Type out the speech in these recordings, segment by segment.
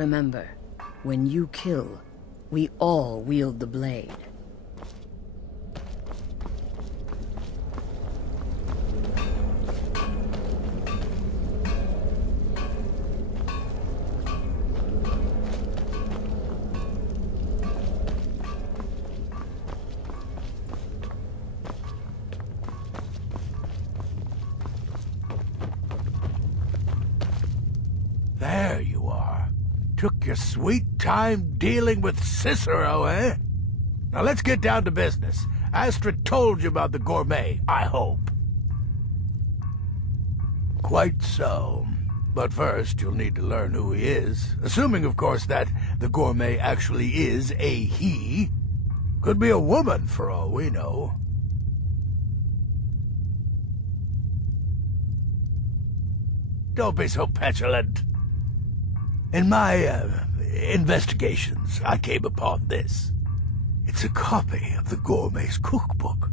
Remember, when you kill, we all wield the blade. There you are. Took your sweet time dealing with Cicero, eh? Now let's get down to business. Astrid told you about the gourmet, I hope. Quite so. But first, you'll need to learn who he is. Assuming, of course, that the gourmet actually is a he. Could be a woman, for all we know. Don't be so petulant. In my investigations, I came upon this. It's a copy of the gourmet's cookbook.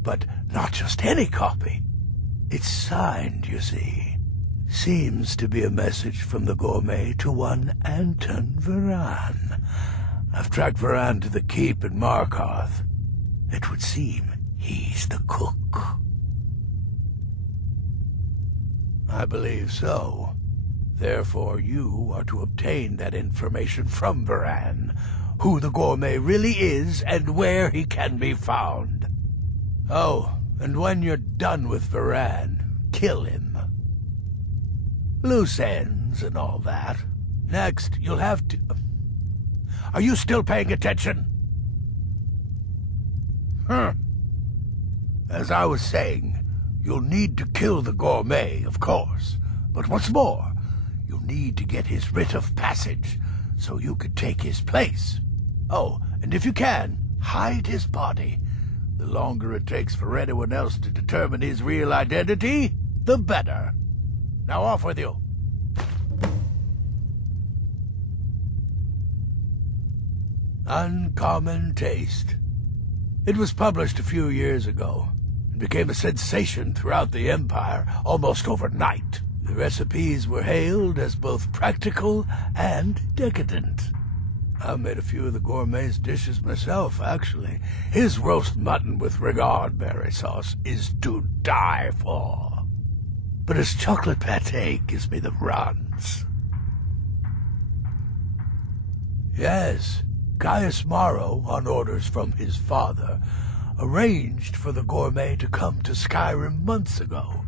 But not just any copy. It's signed, you see. Seems to be a message from the gourmet to one Anton Varan. I've tracked Varan to the keep in Markarth. It would seem he's the cook. I believe so. Therefore, you are to obtain that information from Varan, who the gourmet really is and where he can be found. Oh, and when you're done with Varan, kill him. Loose ends and all that. Next, you'll have to... Are you still paying attention? As I was saying, you'll need to kill the gourmet, of course. But what's more, you'll need to get his writ of passage, so you could take his place. Oh, and if you can, hide his body. The longer it takes for anyone else to determine his real identity, the better. Now off with you. Uncommon Taste. It was published a few years ago and became a sensation throughout the Empire almost overnight. The recipes were hailed as both practical and decadent. I made a few of the gourmet's dishes myself, actually. His roast mutton with regard berry sauce is to die for. But his chocolate pâté gives me the runs. Yes, Gaius Maro, on orders from his father, arranged for the gourmet to come to Skyrim months ago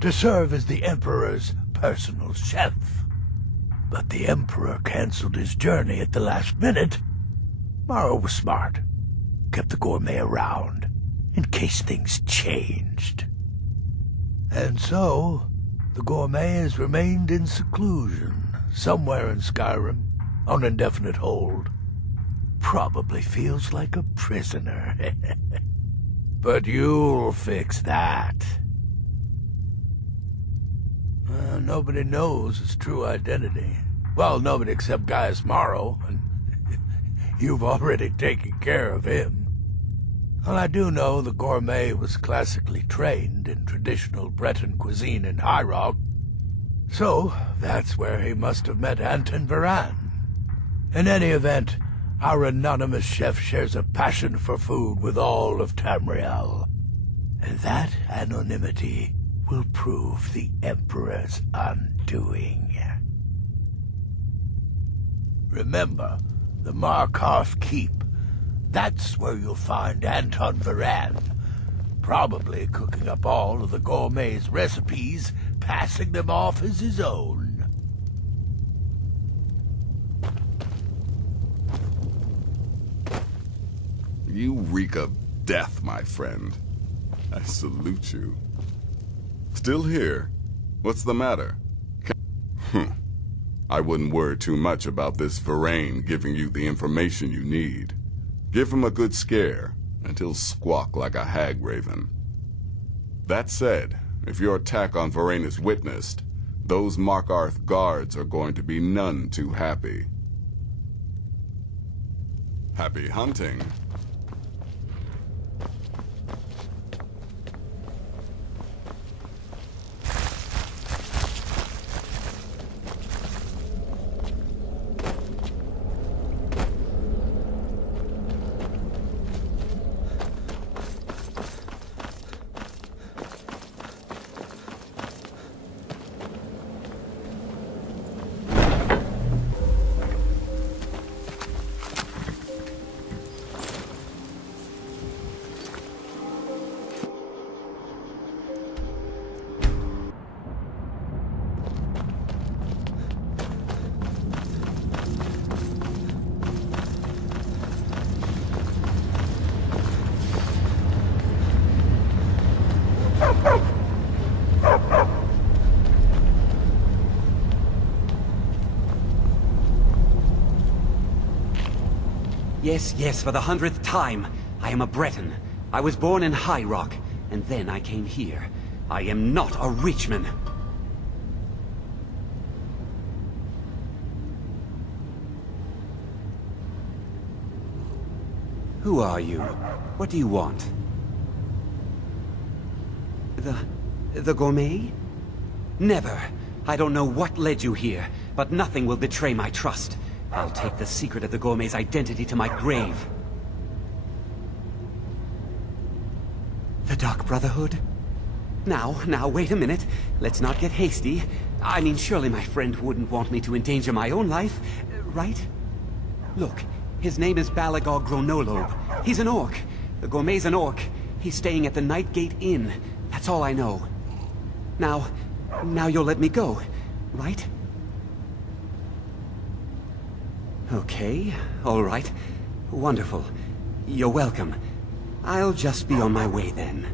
to serve as the Emperor's personal chef. But the Emperor canceled his journey at the last minute. Maro was smart. Kept the gourmet around, in case things changed. And so, the gourmet has remained in seclusion, somewhere in Skyrim, on indefinite hold. Probably feels like a prisoner. But you'll fix that. Nobody knows his true identity. Well, nobody except Gaius Maro, and you've already taken care of him. Well, I do know the gourmet was classically trained in traditional Breton cuisine in High Rock, so that's where he must have met Anton Varan. In any event, our anonymous chef shares a passion for food with all of Tamriel, and that anonymity will prove the Emperor's undoing. Remember, the Markarth Keep. That's where you'll find Anton Varan, probably cooking up all of the gourmet's recipes, passing them off as his own. You reek of death, my friend. I salute you. Still here? What's the matter? I wouldn't worry too much about this Varan giving you the information you need. Give him a good scare, and he'll squawk like a hag raven. That said, if your attack on Varan is witnessed, those Markarth guards are going to be none too happy. Happy hunting. Yes, yes, for the 100th time. I am a Breton. I was born in High Rock, and then I came here. I am not a Richman. Who are you? What do you want? The gourmet? Never. I don't know what led you here, but nothing will betray my trust. I'll take the secret of the gourmet's identity to my grave. The Dark Brotherhood? Now, wait a minute. Let's not get hasty. I mean, surely my friend wouldn't want me to endanger my own life, right? Look, his name is Balagog Gronolobe. He's an orc. The gourmet's an orc. He's staying at the Nightgate Inn. That's all I know. Now you'll let me go, right? Okay, all right. Wonderful. You're welcome. I'll just be on my way then.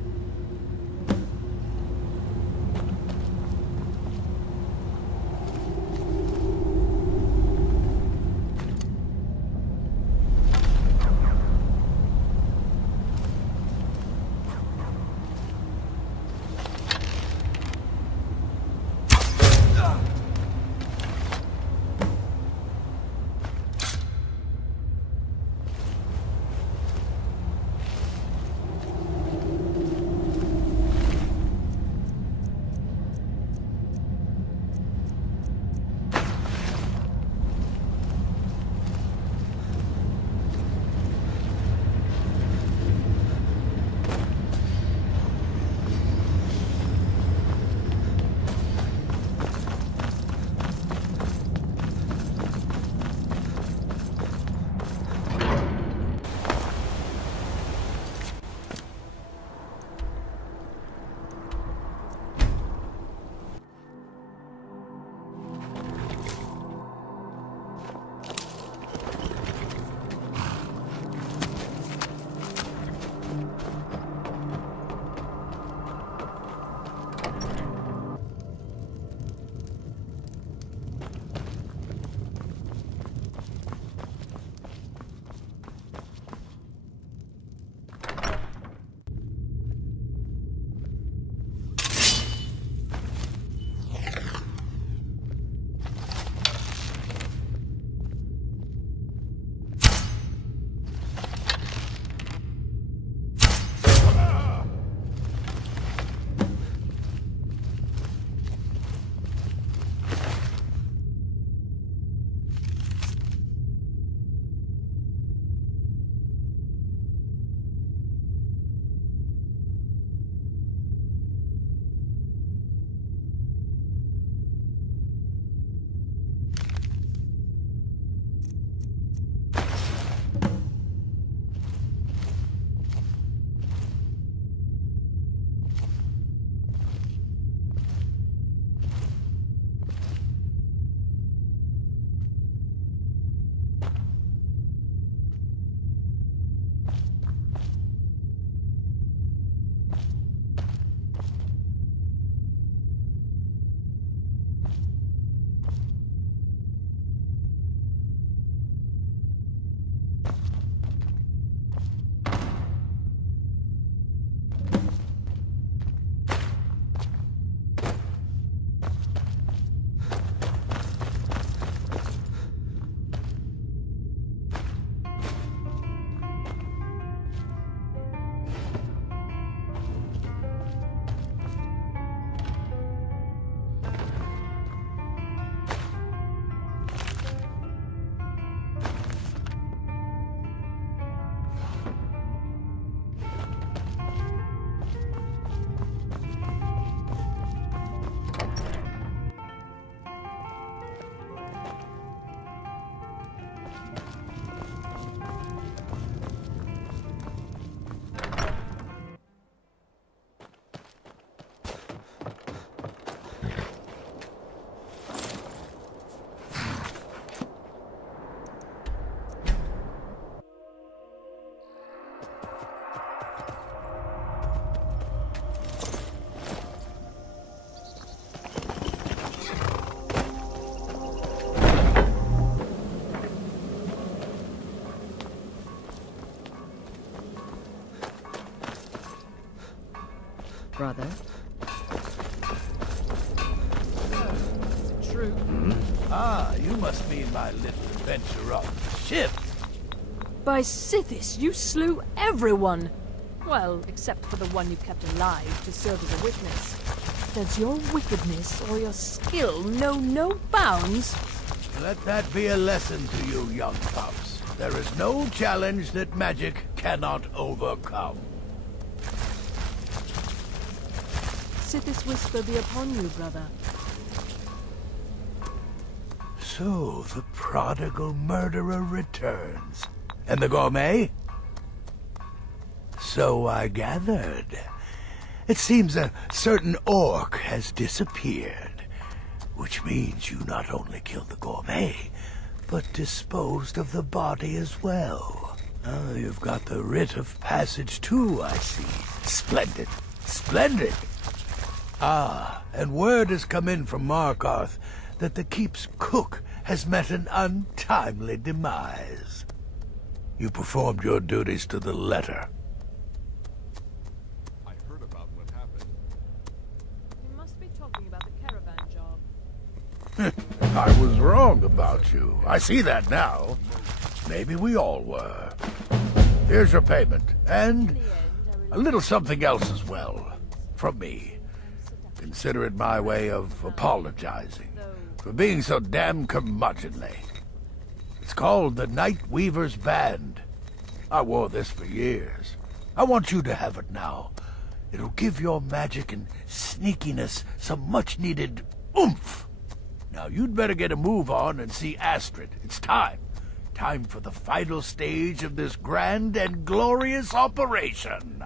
brother. Is it true? Ah, you must mean my little adventure on the ship. By Sithis, you slew everyone! Well, except for the one you kept alive to serve as a witness. Does your wickedness or your skill know no bounds? Let that be a lesson to you, young pups. There is no challenge that magic cannot overcome. Sithis whisper be upon you, brother. So, the prodigal murderer returns. And the gourmet? So I gathered. It seems a certain orc has disappeared, which means you not only killed the gourmet, but disposed of the body as well. Oh, you've got the writ of passage too, I see. Splendid. Splendid. Ah, and word has come in from Markarth that the keep's cook has met an untimely demise. You performed your duties to the letter. I heard about what happened. You must be talking about the caravan job. I was wrong about you. I see that now. Maybe we all were. Here's your payment, and a little something else as well, from me. Consider it my way of apologizing for being so damn curmudgeonly. It's called the Night Weaver's Band. I wore this for years. I want you to have it now. It'll give your magic and sneakiness some much-needed oomph. Now you'd better get a move on and see Astrid. It's time. Time for the final stage of this grand and glorious operation.